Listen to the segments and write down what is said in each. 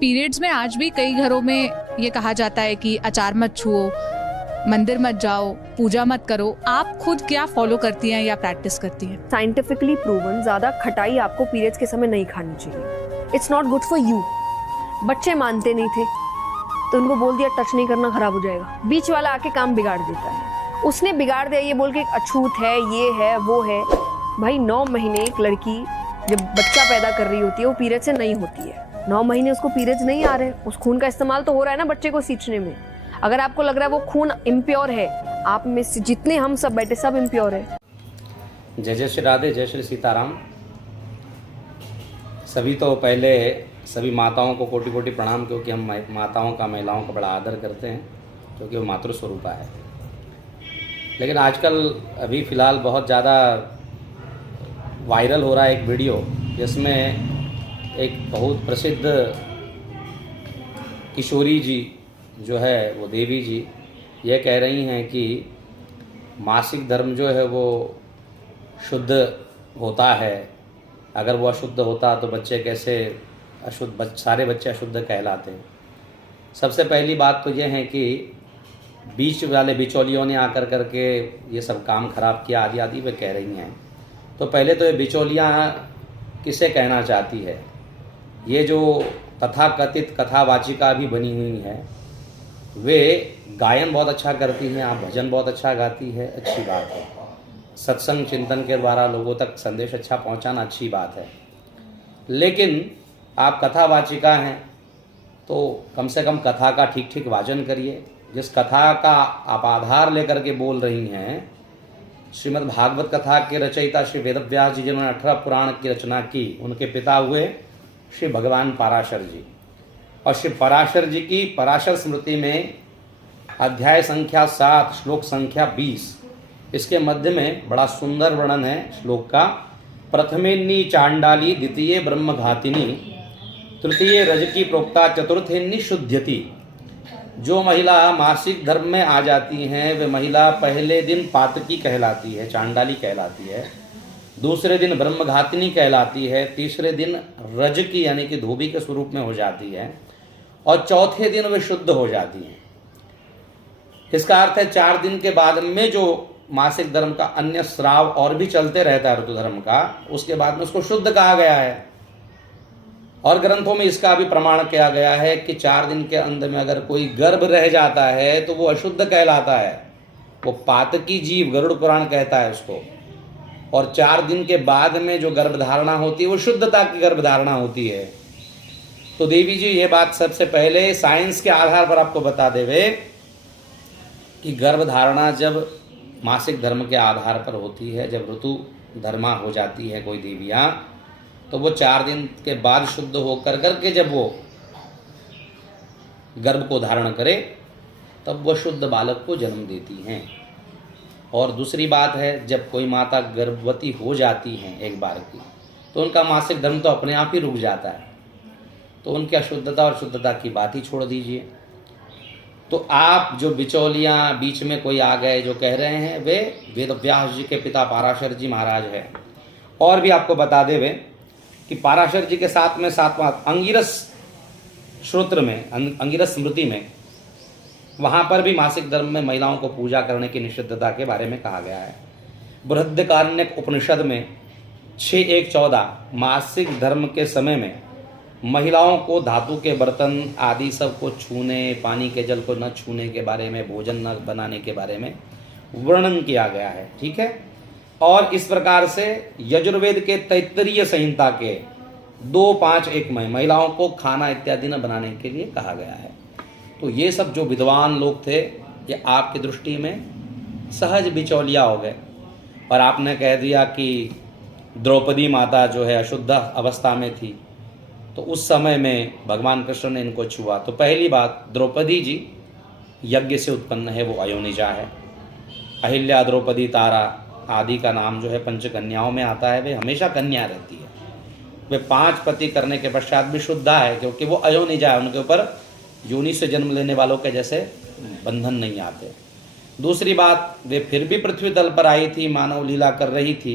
Periods में आज भी कई घरों में ये कहा जाता है कि अचार मत छुओ, मंदिर मत जाओ, पूजा मत करो। आप खुद क्या फॉलो करती हैं या प्रैक्टिस करती हैं? साइंटिफिकली प्रूवन ज्यादा खटाई आपको पीरियड्स के समय नहीं खानी चाहिए। It's not good for you. बच्चे मानते नहीं थे तो उनको बोल दिया टच नहीं करना, खराब हो जाएगा। बीच वाला आके काम बिगाड़ देता है। उसने बिगाड़ दिया ये बोल के अछूत है, ये है, वो है। भाई 9 महीने एक लड़की जब बच्चा पैदा कर रही होती है वो पीरियड से नहीं होती है। 9 महीने उसको पीरियड्स नहीं आ रहे, उस खून का इस्तेमाल तो हो रहा है ना बच्चे को सींचने में। अगर आपको लग रहा है वो खून इम्प्योर है, आप में से जितने हम सब बैठे सब इम्प्योर है। जय जय श्री राधे, जय श्री सीताराम। सभी तो पहले सभी माताओं को कोटि कोटि प्रणाम, क्योंकि हम माताओं का, महिलाओं का बड़ा आदर करते हैं, क्योंकि वो मातृ स्वरूपा है। लेकिन आजकल अभी फ़िलहाल बहुत ज़्यादा वायरल हो रहा है एक वीडियो, जिसमें एक बहुत प्रसिद्ध किशोरी जी जो है, वो देवी जी ये कह रही हैं कि मासिक धर्म जो है वो शुद्ध होता है। अगर वो अशुद्ध होता तो बच्चे कैसे अशुद्ध, सारे बच्चे अशुद्ध कहलाते हैं। सबसे पहली बात तो ये है कि बीच वाले बिचौलियों ने आकर करके ये सब काम खराब किया, आदि आदि वे कह रही हैं। तो पहले तो ये बिचौलियाँ किसे कहना चाहती है? ये जो तथाकथित कथावाचिका भी बनी हुई है, वे गायन बहुत अच्छा करती हैं, आप भजन बहुत अच्छा गाती है, अच्छी बात है। सत्संग चिंतन के द्वारा लोगों तक संदेश अच्छा पहुंचाना अच्छी बात है। लेकिन आप कथावाचिका हैं तो कम से कम कथा का ठीक ठीक वाचन करिए। जिस कथा का आप आधार लेकर के बोल रही हैं, श्रीमद् भागवत कथा के रचयिता श्री वेदव्यास जी, जिन्होंने 18 पुराण की रचना की, उनके पिता हुए श्री भगवान पराशर जी। और श्री पराशर जी की पराशर स्मृति में अध्याय संख्या 7 श्लोक संख्या 20, इसके मध्य में बड़ा सुंदर वर्णन है श्लोक का। प्रथमेन्नी चांडाली, द्वितीय ब्रह्मघातिनी, तृतीय रजकी प्रोक्ता, चतुर्थेन्नी शुद्ध्यति। जो महिला मासिक धर्म में आ जाती हैं वे महिला पहले दिन पातकी कहलाती है, चांडाली कहलाती है, दूसरे दिन ब्रह्मघातिनी कहलाती है, तीसरे दिन रजकी यानी कि धोबी के स्वरूप में हो जाती है, और चौथे दिन वे शुद्ध हो जाती हैं। इसका अर्थ है 4 दिन के बाद में जो मासिक धर्म का अन्य स्राव और भी चलते रहता है ऋतु धर्म का, उसके बाद में उसको शुद्ध कहा गया है। और ग्रंथों में इसका भी प्रमाण किया गया है कि 4 दिन के अंत में अगर कोई गर्भ रह जाता है तो वो अशुद्ध कहलाता है, वो पातकी जीव, गरुड़ पुराण कहता है उसको। और 4 दिन के बाद में जो गर्भधारणा होती है वो शुद्धता की गर्भधारणा होती है। तो देवी जी ये बात सबसे पहले साइंस के आधार पर आपको बता देवे कि गर्भधारणा जब मासिक धर्म के आधार पर होती है, जब ऋतु धर्मा हो जाती है कोई देवियाँ, तो वो 4 दिन के बाद शुद्ध होकर करके जब वो गर्भ को धारण करे तब वो शुद्ध बालक को जन्म देती हैं। और दूसरी बात है, जब कोई माता गर्भवती हो जाती हैं एक बार की, तो उनका मासिक धर्म तो अपने आप ही रुक जाता है। तो उनकी अशुद्धता और शुद्धता की बात ही छोड़ दीजिए। तो आप जो बिचौलियाँ बीच में कोई आ गए जो कह रहे हैं, वे वेदव्यास जी के पिता पराशर जी महाराज हैं। और भी आपको बता देवे कि पराशर जी के साथ में 7वां अंगिरस श्रोत्र में, अंगिरस स्मृति में, वहाँ पर भी मासिक धर्म में महिलाओं को पूजा करने की निषिद्धता के बारे में कहा गया है। बृहदारण्यक उपनिषद में 6.1.14 मासिक धर्म के समय में महिलाओं को धातु के बर्तन आदि सब को छूने, पानी के जल को न छूने के बारे में, भोजन न बनाने के बारे में वर्णन किया गया है। ठीक है। और इस प्रकार से यजुर्वेद के तैत्तरीय संहिता के 2.5.1 में महिलाओं को खाना इत्यादि न बनाने के लिए कहा गया है। तो ये सब जो विद्वान लोग थे, ये आपकी दृष्टि में सहज बिचौलिया हो गए। और आपने कह दिया कि द्रौपदी माता जो है अशुद्ध अवस्था में थी, तो उस समय में भगवान कृष्ण ने इनको छुआ। तो पहली बात, द्रौपदी जी यज्ञ से उत्पन्न है, वो अयोनिजा है। अहिल्या, द्रौपदी, तारा आदि का नाम जो है पंचकन्याओं में आता है, वे हमेशा कन्या रहती है। वे 5 पति करने के पश्चात भी शुद्धा है, क्योंकि वो अयोनिजा है, उनके ऊपर योनि से जन्म लेने वालों के जैसे बंधन नहीं आते। दूसरी बात, वे फिर भी पृथ्वी तल पर आई थी, मानव लीला कर रही थी,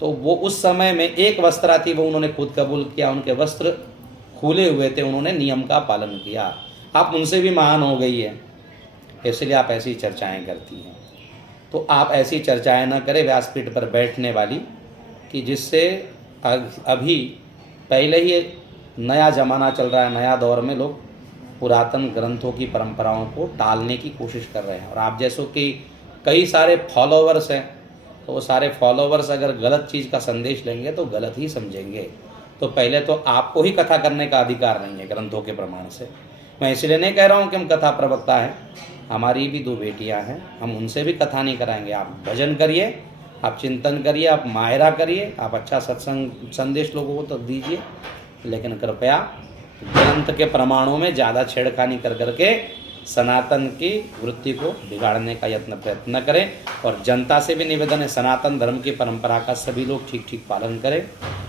तो वो उस समय में एक वस्त्रा थी, वो उन्होंने खुद कबूल किया, उनके वस्त्र खुले हुए थे, उन्होंने नियम का पालन किया। आप उनसे भी महान हो गई है, इसलिए आप ऐसी चर्चाएं करती हैं। तो आप ऐसी चर्चाएं ना करें व्यासपीठ पर बैठने वाली, कि जिससे अभी पहले ही नया ज़माना चल रहा है, नया दौर में लोग पुरातन ग्रंथों की परंपराओं को टालने की कोशिश कर रहे हैं। और आप जैसो कि कई सारे फॉलोवर्स हैं, तो वो सारे फॉलोवर्स अगर गलत चीज़ का संदेश लेंगे तो गलत ही समझेंगे। तो पहले तो आपको ही कथा करने का अधिकार नहीं है ग्रंथों के प्रमाण से। मैं इसलिए नहीं कह रहा हूँ कि हम कथा प्रवक्ता हैं, हमारी भी 2 बेटियां हैं, हम उनसे भी कथा नहीं कराएंगे। आप भजन करिए, आप चिंतन करिए, आप मायरा करिए, आप अच्छा सत्संग संदेश लोगों को तो दीजिए, लेकिन कृपया ग्रंथ के प्रमाणों में ज़्यादा छेड़खानी कर करके सनातन की वृत्ति को बिगाड़ने का प्रयत्न करें। और जनता से भी निवेदन है, सनातन धर्म की परंपरा का सभी लोग ठीक ठीक पालन करें।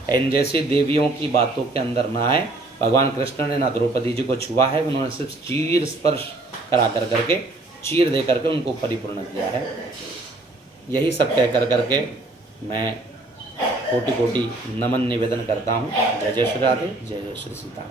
इन जैसी देवियों की बातों के अंदर ना आए। भगवान कृष्ण ने ना द्रौपदी जी को छुआ है, उन्होंने सिर्फ चीर स्पर्श करा कर करके, चीर दे करके उनको परिपूर्ण किया है। यही सब कह कर करके मैं कोटि कोटि नमन निवेदन करता हूँ। जय जय श्री राधे, जय जय श्री सीता।